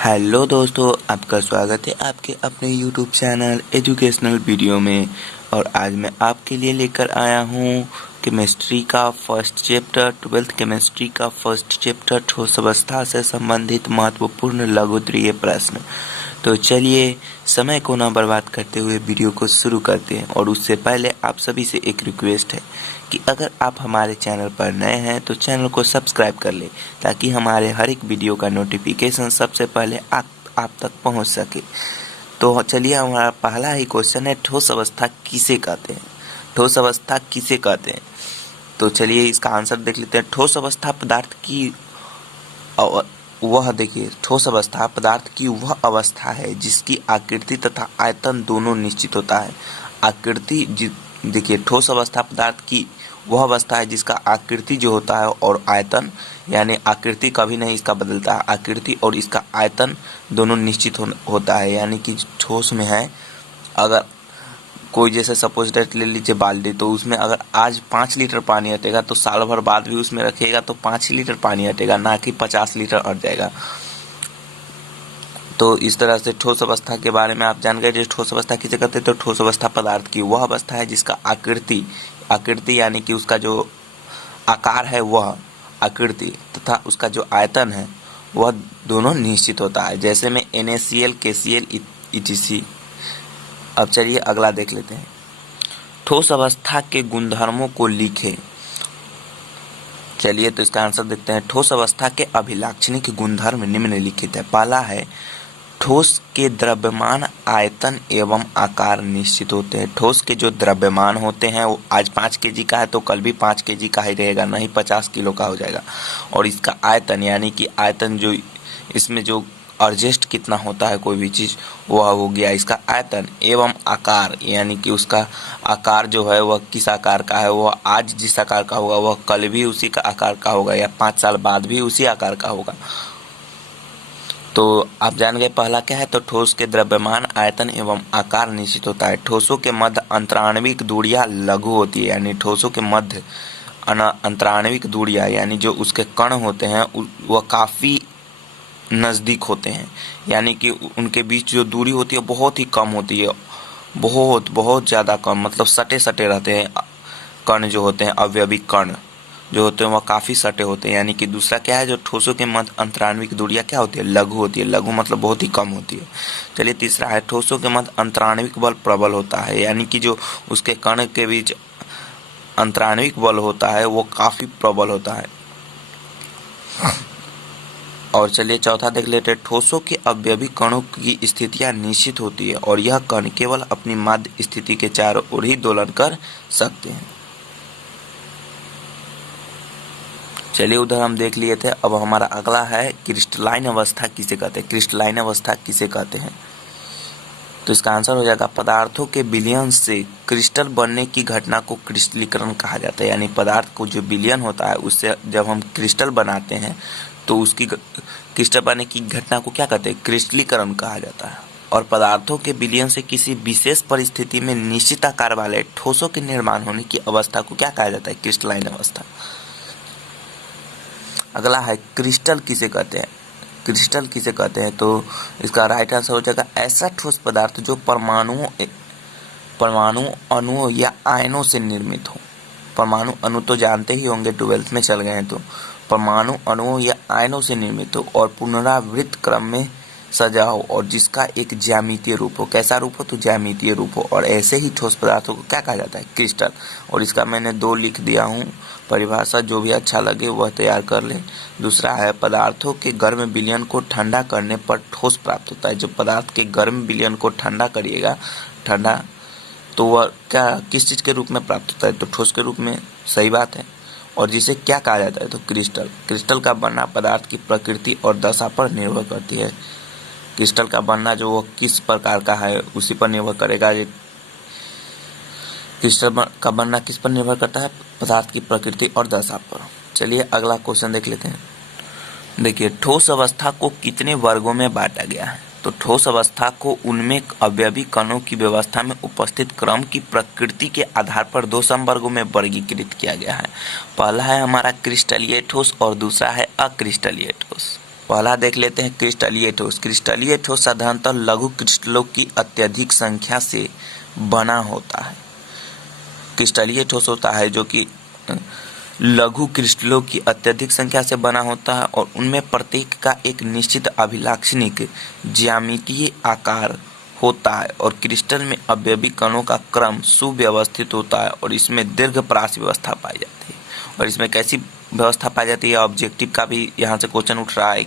Hello दोस्तों, आपका स्वागत है आपके अपने यूट्यूब चैनल एजुकेशनल वीडियो में। और आज मैं आपके लिए लेकर आया हूँ केमिस्ट्री का फर्स्ट चैप्टर, 12th केमिस्ट्री का फर्स्ट चैप्टर, ठोस अवस्था से संबंधित महत्वपूर्ण लघुत्तरीय प्रश्न। तो चलिए समय को ना बर्बाद करते हुए वीडियो को शुरू करते हैं। और उससे पहले आप सभी से एक रिक्वेस्ट है कि अगर आप हमारे चैनल पर नए हैं तो चैनल को सब्सक्राइब कर लें, ताकि हमारे हर एक वीडियो का नोटिफिकेशन सबसे पहले आप तक पहुंच सके। तो चलिए, हमारा पहला ही क्वेश्चन है, ठोस अवस्था किसे कहते हैं। ठोस अवस्था किसे कहते हैं, तो चलिए इसका आंसर देख लेते हैं। ठोस अवस्था पदार्थ की ठोस अवस्था पदार्थ की वह अवस्था है जिसकी आकृति तथा आयतन दोनों निश्चित होता है। देखिए, ठोस अवस्था पदार्थ की वह अवस्था है जिसका आकृति जो होता है और आयतन, यानी आकृति कभी नहीं इसका बदलता है, आकृति और इसका आयतन दोनों निश्चित होता है। यानी कि ठोस में है, अगर कोई जैसे सपोज डेट ले लीजिए बाल्टी, तो उसमें अगर आज 5 लीटर पानी हटेगा तो साल भर बाद भी उसमें रखिएगा तो 5 ही लीटर पानी हटेगा, ना कि 50 लीटर हट जाएगा। तो इस तरह से ठोस अवस्था के बारे में आप जान गए। ठोस अवस्था किसे कहते हैं, तो ठोस अवस्था पदार्थ की वह अवस्था है जिसका आकृति यानी कि उसका जो आकार है वह आकृति तथा उसका जो आयतन है वह दोनों निश्चित होता है, जैसे में NaCl, KCl etc। अब चलिए अगला देख लेते हैं। ठोस अवस्था के गुणधर्मों को लिखें। चलिए तो इसका आंसर देखते हैं। ठोस अवस्था के अभिलाक्षणिक गुणधर्म निम्नलिखित है। पहला है, ठोस के द्रव्यमान, आयतन एवं आकार निश्चित होते हैं। ठोस के जो द्रव्यमान होते हैं वो आज 5 kg का है तो कल भी 5 kg का ही रहेगा, नहीं 50 किलो का हो जाएगा। और इसका आयतन यानी कि आयतन जो इसमें जो एडजस्ट कितना होता है कोई भी चीज़, वह हो गया इसका आयतन। एवं आकार यानी कि उसका आकार जो है वह किस आकार का है, वह आज जिस आकार का होगा वह कल भी उसी का आकार का होगा या 5 साल बाद भी उसी आकार का होगा। तो आप जान गए पहला क्या है, तो ठोस के द्रव्यमान, आयतन एवं आकार निश्चित होता है। ठोसों के मध्य अंतराणविक दूरियां लघु होती है, यानी ठोसों के मध्य अंतराणविक दूरियां यानी जो उसके कण होते हैं वह काफ़ी नज़दीक होते हैं, यानी कि उनके बीच जो दूरी होती है बहुत ही कम होती है, बहुत ज़्यादा कम, मतलब सटे सटे रहते हैं। कण जो होते हैं, अवयविक कण जो होते हैं वह काफ़ी सटे होते हैं। यानी कि दूसरा क्या है, जो ठोसों के मध्य अंतराणविक दूरियां क्या होती है, लघु होती है। लघु मतलब बहुत ही कम होती है। चलिए तीसरा है, ठोसों के मध्य अंतराणविक बल प्रबल होता है, यानी कि जो उसके कण के बीच अंतराणविक बल होता है वो काफ़ी प्रबल होता है। और चलिए चौथा देख लेते हैं। ठोसों के अवयवी कणों की स्थितियां निश्चित होती है और यह कण केवल अपनी माध्य स्थिति के चारों ओर ही दोलन कर सकते हैं। चलिए उधर हम देख लिए थे। अब हमारा अगला है, क्रिस्टलाइन अवस्था किसे कहते हैं। क्रिस्टलाइन अवस्था किसे कहते हैं, तो इसका आंसर हो जाएगा, पदार्थों के विलयन से क्रिस्टल बनने की घटना को क्रिस्टलीकरण कहा जाता है। यानी पदार्थ को जो विलयन होता है उससे जब हम क्रिस्टल बनाते हैं तो उसकी क्रिस्टल बनने की घटना को क्या कहते हैं, क्रिस्टलीकरण कहा जाता है। और पदार्थों के विलयन से किसी विशेष परिस्थिति में निश्चित आकार वाले ठोसों के निर्माण होने की अवस्था को क्या कहा जाता है, क्रिस्टलाइन अवस्था। अगला है, क्रिस्टल किसे कहते हैं। क्रिस्टल किसे कहते हैं, तो इसका राइट आंसर हो जाएगा, ऐसा ठोस पदार्थ जो परमाणु अणुओं या आयनों से निर्मित हो। परमाणु अणु तो जानते ही होंगे, 12th में चल गए हैं, तो परमाणु अणुओं या आयनों से निर्मित हो और पुनरावृत्त क्रम में सजा हो और जिसका एक ज्यामितीय रूप हो। कैसा रूप हो, तो ज्यामितीय रूप हो। और ऐसे ही ठोस पदार्थों को क्या कहा जाता है, क्रिस्टल। और इसका मैंने 2 लिख दिया हूँ परिभाषा, जो भी अच्छा लगे वह तैयार कर ले। दूसरा है, पदार्थों के गर्म विलयन को ठंडा करने पर ठोस प्राप्त होता है। जब पदार्थ के गर्म विलयन को ठंडा करिएगा, ठंडा, तो वह क्या किस चीज़ के रूप में प्राप्त होता है, तो ठोस के रूप में। सही बात है। और जिसे क्या कहा जाता है, तो क्रिस्टल। क्रिस्टल का बनना पदार्थ की प्रकृति और दशा पर निर्भर करती है। क्रिस्टल का बनना जो वो किस प्रकार का है उसी पर निर्भर करेगा। क्रिस्टल का बनना किस पर निर्भर करता है, पदार्थ की प्रकृति और दशा पर। चलिए अगला क्वेश्चन देख लेते हैं। देखिए, ठोस अवस्था को कितने वर्गों में बांटा गया है, तो ठोस अवस्था को उनमें अवयवी कणों की व्यवस्था में उपस्थित क्रम की प्रकृति के आधार पर 2 समवर्गों में वर्गीकृत किया गया है। पहला है हमारा क्रिस्टलीय ठोस और दूसरा है अक्रिस्टलीय ठोस। पहला देख लेते हैं क्रिस्टलीय ठोस। क्रिस्टलीय ठोस साधारणतः लघु क्रिस्टलों की अत्यधिक संख्या से बना होता है। क्रिस्टलीय ठोस होता है जो कि लघु क्रिस्टलों की अत्यधिक संख्या से बना होता है और उनमें प्रत्येक का एक निश्चित अभिलाक्षणिक ज्यामितीय आकार होता है और क्रिस्टल में अवयवी कणों का क्रम सुव्यवस्थित होता है और इसमें दीर्घ परास व्यवस्था पाई जाती है। और इसमें कैसी व्यवस्था पाई जाती है, ऑब्जेक्टिव का भी यहाँ से क्वेश्चन उठ रहा है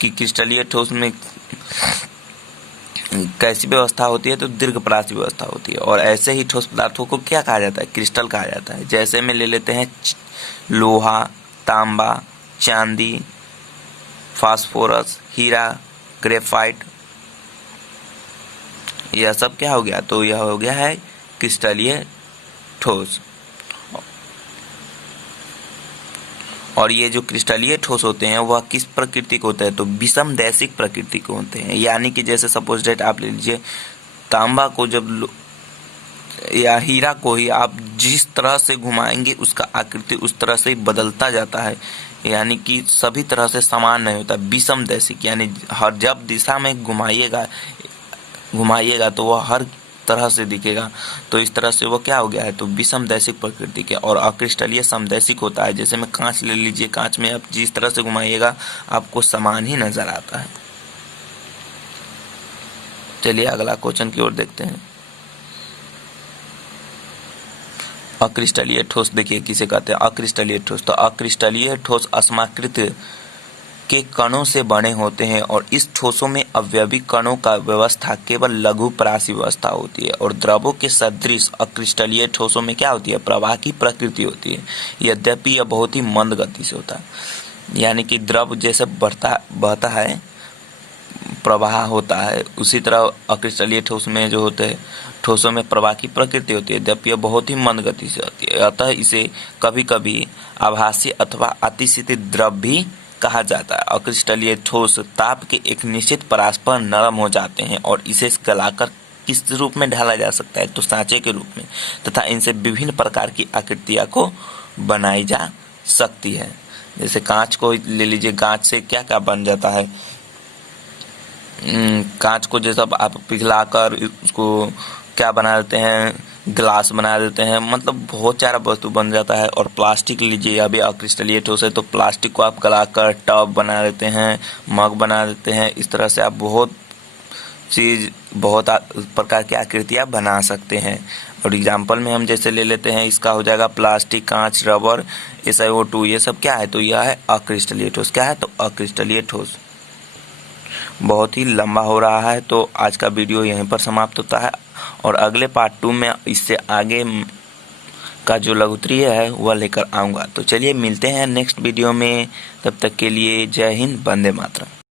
कि क्रिस्टलीय ठोस में कैसी व्यवस्था होती है, तो दीर्घ परास व्यवस्था होती है। और ऐसे ही ठोस पदार्थों को क्या कहा जाता है, क्रिस्टल कहा जाता है। जैसे में ले लेते हैं लोहा, तांबा, चांदी, फास्फोरस, हीरा, ग्रेफाइट, यह सब क्या हो गया, तो यह हो गया है क्रिस्टलीय ठोस। और ये जो क्रिस्टलीय ठोस होते हैं वह किस प्रकृति के होते हैं, तो विषम दैशिक प्रकृति के होते हैं। यानी कि जैसे सपोज डेट आप ले लीजिए, तांबा को जब या हीरा को ही आप जिस तरह से घुमाएंगे उसका आकृति उस तरह से ही बदलता जाता है। यानी कि सभी तरह से समान नहीं होता, विषम दैशिक, यानी हर जब दिशा में घुमाइएगा तो वह हर तरह से दिखेगा। तो इस तरह से वो क्या हो गया है, तो विषम दैशिक प्रकृति के। और अक्रिस्टलीय समदैशिक होता है। जैसे में कांच ले लीजिए, कांच में आप जिस तरह से घुमाइएगा आपको समान ही नजर आता है। चलिए अगला क्वेश्चन की ओर देखते हैं। अक्रिस्टलीय ठोस देखिए किसे कहते हैं, अक्रिस्टलीय ठोस। तो अक्रिस्टलीय ठोस अस्माकृत के कणों से बने होते हैं और इस ठोसों में अवयवी कणों का व्यवस्था केवल लघु परासी व्यवस्था होती है। और द्रवों के सदृश अक्रिस्टलीय ठोसों में क्या होती है, प्रवाह की प्रकृति होती है। यद्यपि यह बहुत ही मंद गति से होता है। यानी कि द्रव जैसे बहता है, प्रवाह होता है, उसी तरह अक्रिस्टलीय ठोस में जो होते हैं ठोसों में प्रवाह की प्रकृति होती है, यद्यपि यह बहुत ही मंद गति से होती है। अतः इसे कभी कभी आभासी अथवा अतिशीत द्रव भी कहा जाता है। अक्रिस्टलीय ठोस ताप के एक निश्चित परास पर नरम हो जाते हैं और इसे गलाकर किस रूप में ढाला जा सकता है, तो सांचे के रूप में, तथा इनसे विभिन्न प्रकार की आकृतियां को बनाई जा सकती है। जैसे कांच को ले लीजिए, कांच से क्या क्या बन जाता है, कांच को जैसा आप पिघलाकर उसको क्या बना देते हैं, ग्लास बना देते हैं, मतलब बहुत सारा वस्तु बन जाता है। और प्लास्टिक लीजिए, अभी अक्रिस्टलीय ठोस है तो प्लास्टिक को आप गलाकर टब बना देते हैं, मग बना देते हैं। इस तरह से आप बहुत प्रकार की आकृतियां बना सकते हैं। और एग्जाम्पल में हम जैसे ले लेते हैं, इसका हो जाएगा प्लास्टिक, कांच, रबर, SiO2, ये सब क्या है, तो यह है अक्रिस्टलीय ठोस। क्या है, तो अक्रिस्टलीय ठोस। बहुत ही लंबा हो रहा है तो आज का वीडियो यहीं पर समाप्त होता है और अगले पार्ट 2 में इससे आगे का जो लघुत्तरीय है वह लेकर आऊँगा। तो चलिए मिलते हैं नेक्स्ट वीडियो में, तब तक के लिए जय हिंद, वंदे मातरम।